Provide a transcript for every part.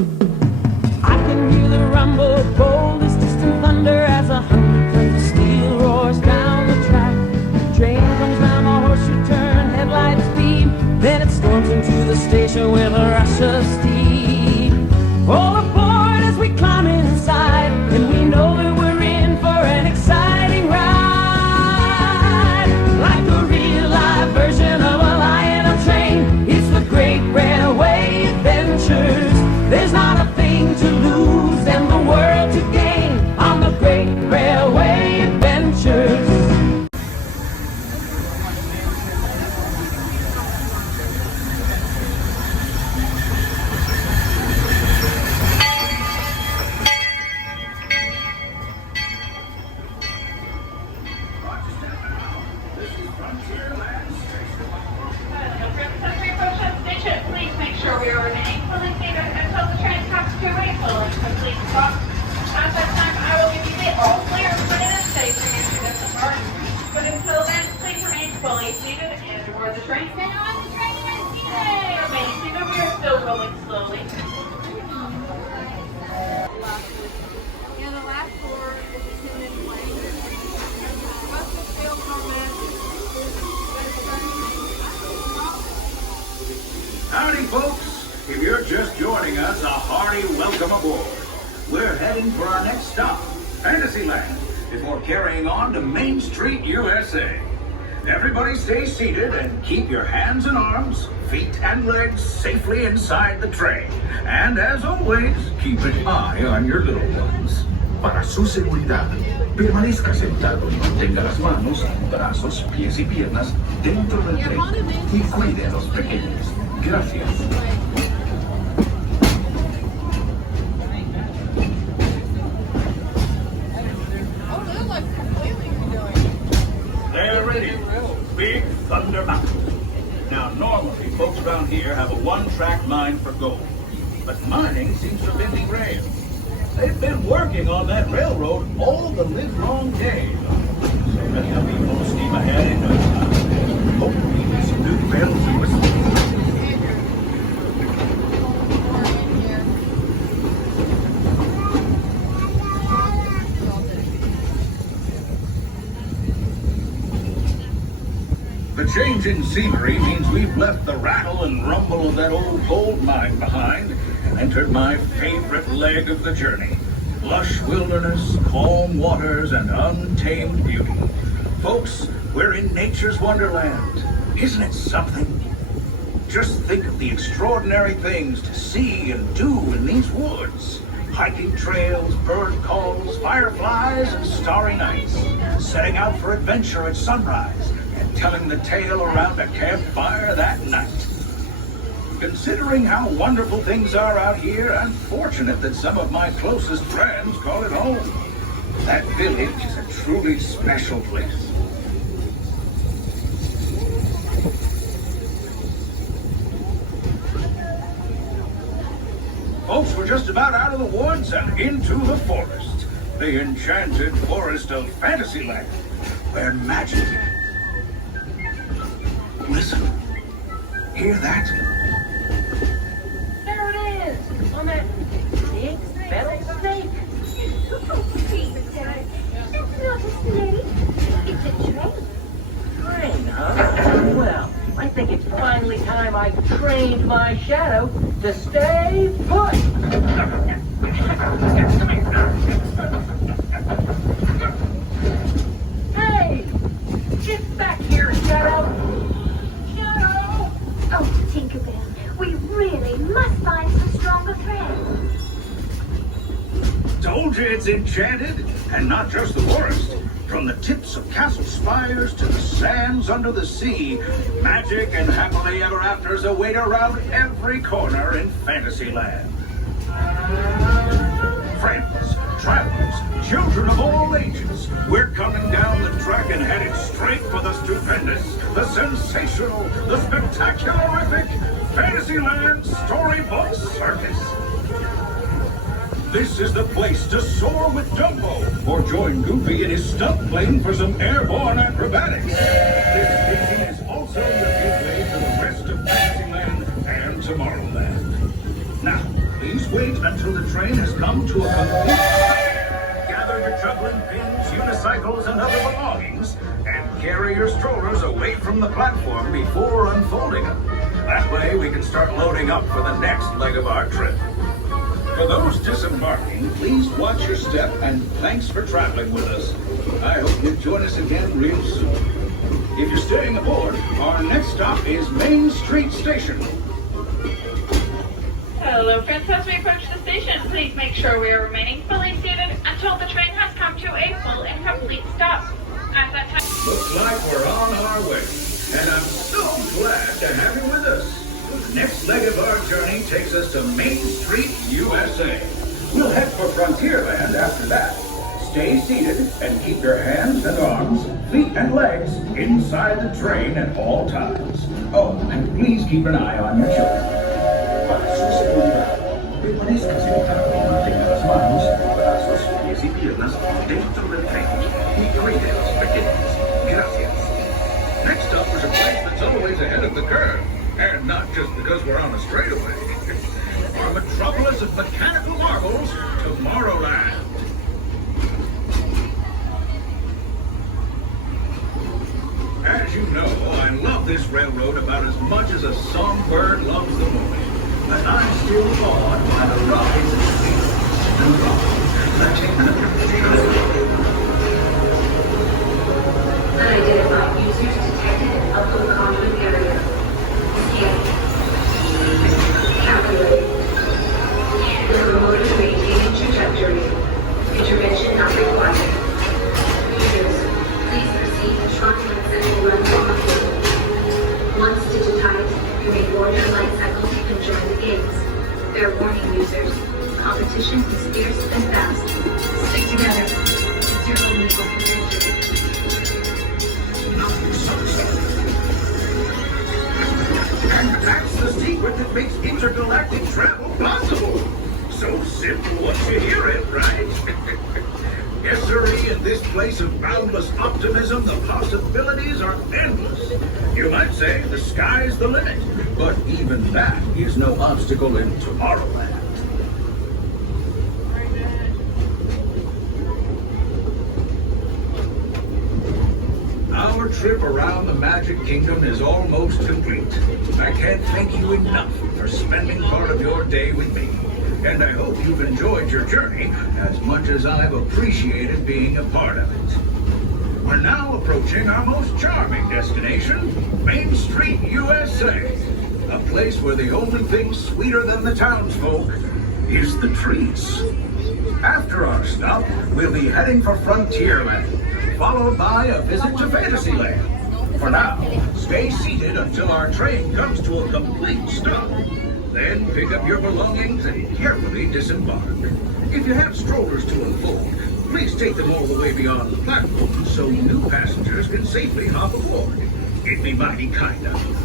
I can hear the rumble of boldest distant thunder as 100 tons of steel roars down the track. Train comes round, my horseshoe turn, headlights beam. Then it storms into the station with a rush of steam. All aboard as we climb inside, and we know that we're in for an exciting ride. Like a real live version of a lion on train, it's the Great Railway Adventures. There's not a thing to lose and the world to gain on the Great Railway Adventures. Please make sure we are remaining fully seated until the train comes to a full and complete stop. At that time, I will give you the all clear for it is safe for you to depart. But until then, please remain fully seated and aboard the train. Stay on the train, remaining seated, we are still rolling slowly. Yeah, the last floor is a 10-minute wait. Most of the combat. Howdy, folks. If you're just joining us, a hearty welcome aboard. We're heading for our next stop, Fantasyland, before carrying on to Main Street, USA. Everybody stay seated and keep your hands and arms, feet and legs safely inside the train. And as always, keep an eye on your little ones. Para su seguridad, permanezca sentado y mantenga las manos, brazos, pies y piernas dentro del tren y cuide a los pequeños. Gracias. They're ready. Big Thunder Mountain. Now, normally, folks around here have a one-track mind for gold. But mining seems to have been derailed. They've been working on that railroad all the livelong day. So many of you full steam ahead in no time. Hopefully, there's some new bells and whistles. The change in scenery means we've left the rattle and rumble of that old gold mine behind and entered my favorite leg of the journey. Lush wilderness, calm waters, and untamed beauty. Folks, we're in nature's wonderland. Isn't it something? Just think of the extraordinary things to see and do in these woods. Hiking trails, bird calls, fireflies, and starry nights. Setting out for adventure at sunrise and telling the tale around a campfire that night. Considering how wonderful things are out here, I'm fortunate that some of my closest friends call it home. That village is a truly special place. Folks, we're just about out of the woods and into the forest. The enchanted forest of Fantasyland, where magic... Listen. Hear that? There it is, on that big metal snake. Oh, please, Dad. That's not a snake. It's a train. Train, huh? Well, I think it's finally time I trained my shadow to stay put. Hey! Get back here, Shadow! Shadow! Oh, Tinkerbell, we really must find some stronger thread. Told you it's enchanted, and not just the forest. From the tips of castle spires to the sands under the sea, magic and happily ever afters await around every corner in Fantasyland. Friends, travelers, children of all ages, we're coming down the track and headed straight for the stupendous, the sensational, the spectacularific Fantasyland Storybook Circus. This is the place to soar with Dumbo, or join Goofy in his stunt plane for some airborne acrobatics. This station is also your gateway to the rest of Fantasyland and Tomorrowland. Now, please wait wait until the train has come to a complete stop. Gather your juggling pins, unicycles, and other belongings, and carry your strollers away from the platform before unfolding them. That way we can start loading up for the next leg of our trip. For those disembarking, please watch your step, and thanks for traveling with us. I hope you join us again real soon. If you're staying aboard, our next stop is Main Street Station. Hello, friends. As we approach the station, please make sure we are remaining fully seated until the train has come to a full and complete stop. At that time... Looks like we're on our way, and I'm so glad to have you with us. The next leg of our journey takes us to Main Street, USA. We'll head for Frontierland after that. Stay seated and keep your hands and arms, feet and legs inside the train at all times. Oh, and please keep an eye on your children. Para su seguridad, permanezca sentado y mantenga las manos, brazos, pies y piernas dentro del tren y cuide a los pequeños. Gracias. Next up is a place that's always ahead of the curve, and not just because we're on a straightaway. Our metropolis of mechanical marvels, Tomorrowland. As you know, I love this railroad about as much as a songbird loves the morning. But I'm still awed by the rise and speed. Unidentified users detected in upload common area. Scan. Calculate. Locomotive maintaining trajectory. Intervention not required. Users, please proceed to Tomorrowland Central Run on. Once digitized, you may board your light cycles and join the gates. Fair warning, users. Competition is fierce and fast. Stick together. It's your only hope for victory. And that's the secret that makes intergalactic travel possible. So simple once you hear it, right? Yes, sirree, in this place of boundless optimism, the possibilities are endless. You might say the sky's the limit, but even that is no obstacle in Tomorrowland. Our trip around the Magic Kingdom is almost complete. I can't thank you enough for spending part of your day with me. And I hope you've enjoyed your journey as much as I've appreciated being a part of it. We're now approaching our most charming destination, Main Street, USA. A place where the only thing sweeter than the townsfolk is the treats. After our stop, we'll be heading for Frontierland, followed by a visit to Fantasyland. For now, stay seated until our train comes to a complete stop. Then pick up your belongings and carefully disembark. If you have strollers to unfold, please take them all the way beyond the platform so new passengers can safely hop aboard. It'd be mighty kind of you.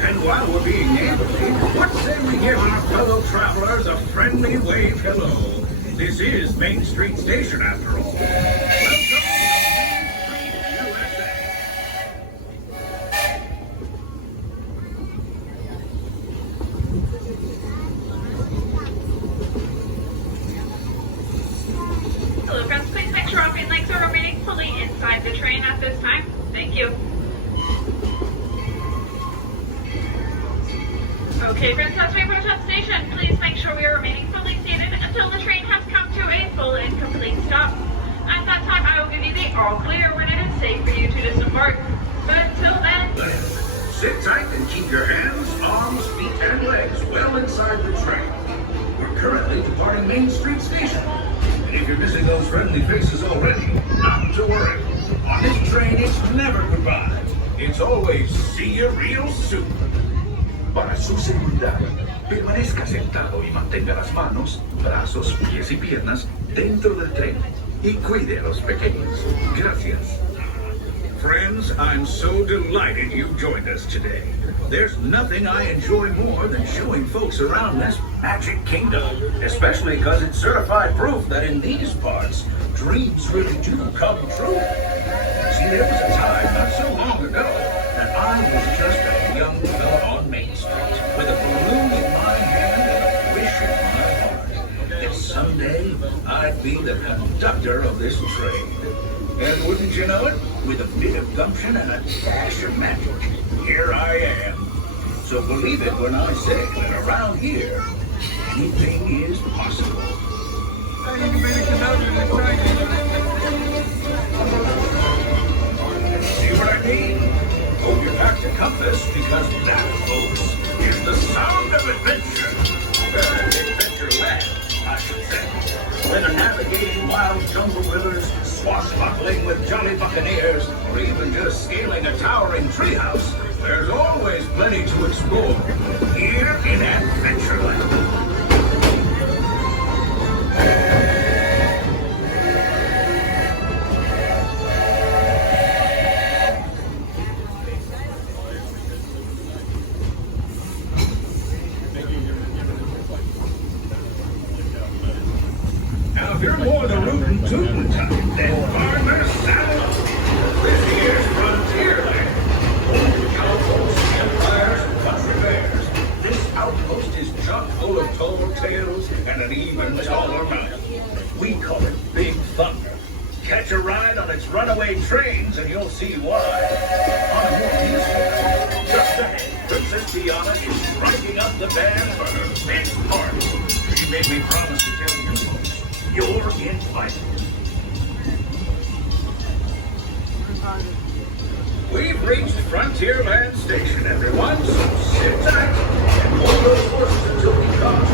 And while we're being neighborly, what say we give our fellow travelers a friendly wave hello? This is Main Street Station after all. Welcome to Main Street, USA. Hello, friends. Please make sure all feet and legs are remaining fully inside the train at this time. Thank you. Okay, friends, as we approach the station, please make sure we are remaining fully seated until the train has come to a full and complete stop. At that time, I will give you the all clear when it is safe for you to disembark. But until then... Sit tight and keep your hands, arms, feet, and legs well inside the train. We're currently departing Main Street Station. And if you're missing those friendly faces already, not to worry. On this train, it's never goodbye. It's always see you real soon. Para su seguridad, permanezca sentado y mantenga las manos, brazos, pies y piernas dentro del tren y cuide a los pequeños. Gracias. Friends, I'm so delighted you joined us today. There's nothing I enjoy more than showing folks around this Magic Kingdom, especially because it's certified proof that in these parts, dreams really do come true. See, there was a time not so long ago that I was just a young fella on Main Street with a balloon in my hand and a wish in my heart. I'd be the conductor of this train. And wouldn't you know it, with a bit of gumption and a dash of magic, here I am. So believe it when I say that around here, anything is possible. See what I mean? Hold your back to compass, because that, folks, is the sound of adventure. Adventureland, I should say. Whether navigating wild jungle rivers, swashbuckling with jolly buccaneers, or even just scaling a towering treehouse, there's always plenty to explore here in Adventureland. Now, if you're more the rootin' tootin' type, then farmers saddle up. This here's Frontierland. Home to cowboys, empires, and country bears. This outpost is chock full of tall tales and an even taller mountain. We call it Big Thunder. Catch a ride on its runaway trains and you'll see why. On a more peaceful note, just ahead, Princess Tiana is striking up the band for her big party. She made me promise to tell you folks, you're invited. We've reached Frontierland Station, everyone, so sit tight and hold those horses until we come to